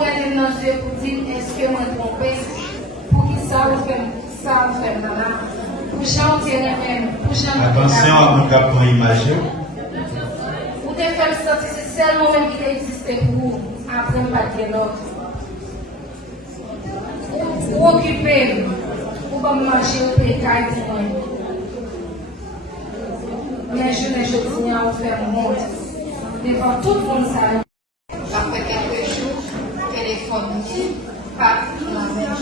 regarder dans les yeux pour dire est-ce que moi trompé pour qui ça vous fait dans la pour chanter même pour chanter. Attention à mon cap pour image. Vous devez faire sortir c'est seulement même qui existe pour vous après pas de l'autre. Vous occupez, vous pas manger au pécaille pour moi. Mais je ne dis pas à faire monde devant tout le monde ça. Après quelques jours, téléphone dit, pas la même,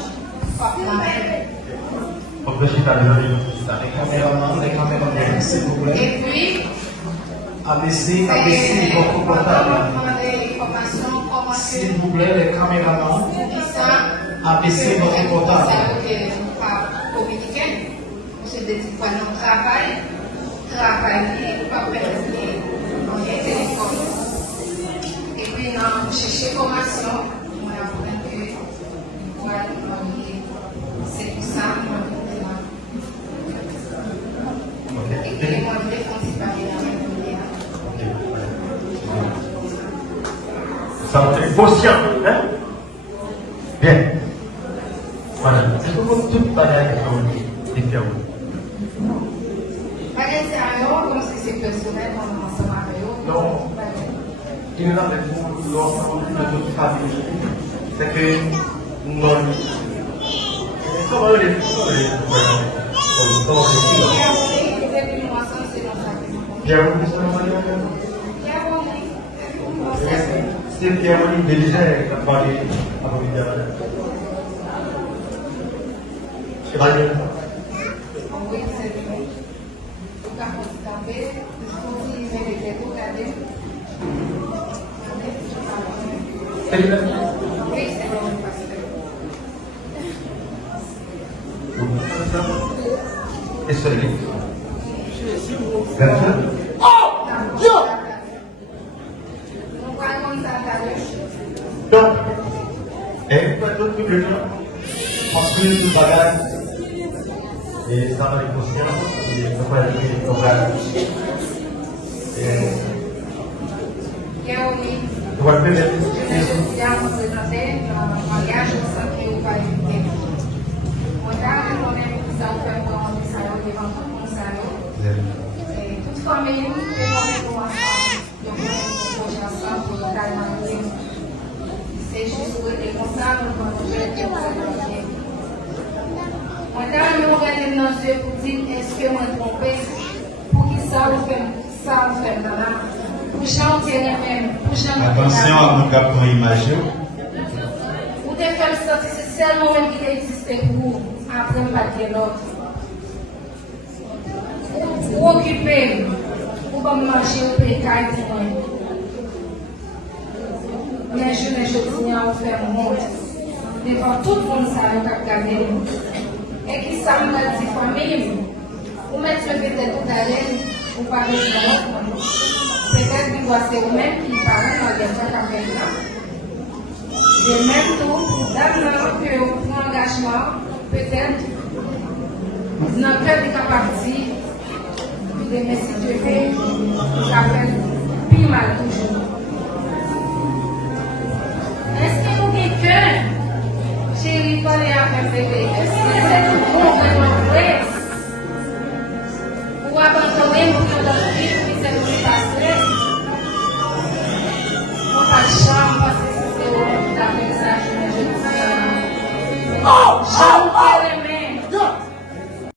pas la même. Les caméramans, s'il vous plaît. Et puis, Abaissez votre portable. S'il S'il vous plaît, les caméramans, abaissez votre portable. Communiquer, c'est des petits points de travailler, pas permettre, on est téléphone. Et puis, on cherche formation, on apprend que c'est tout ça, et puis, on va parler dans Ça va être conscient, hein? Bien. Voilà. Est-ce que vous toute bagage est différente? Comme si c'est personnel, on est ensemble avec eux. Non. Il y a avec vous, l'ensemble de notre famille. C'est que nous avons. Comment les Pierres Rony, c'est Pierres Rony déjà qui a parlé à vos vidéos. C'est pas bien. Oui, c'est vrai. Tout cas, on se tapait, on se disait que tout allait. C'est bien. Oui, c'est vrai, pasteur. Et celui. Oh! Dieu! On va comme ça à l'heure. Donc, et pas d'autres trucs de gens. Parce que tout bagage, et ça va être conscient, et ça va être programme. Tu vas le faire. Je suis à vous présenter un mariage au sein que vous allez faire. On a ça fait pour un message devant tout le monde. Toute famille, nous devons ensemble. Donc, nous devons ensemble pour nous calmer. C'est juste pour être responsable pour nous faire que vous allez. Moi, quand nous regardons dans les yeux pour dire est-ce que moi trompé pour qui ça vous fait dans la pour chanter même pour chanter. Attention à mon cap pour image. Vous devez faire sortir c'est seulement même qui existe pour vous après pas de l'autre. Vous occupez, vous pas manger au pécaille pour moi. Mais je ne dis pas à faire monde devant tout le monde ça nous a gardé. Et qui ça nous a dit famille, vous mettez peut-être tout à l'heure, vous parlez de l'autre. Peut-être que c'est vous-même qui parlez dans les gens qui ont fait. De même tout, d'abord que pour l'engagement, peut-être, dans le cœur de la partie, de mes situations, ça fait plus mal toujours. Est-ce que vous quelqu'un, chérie, connaît à faire bébé?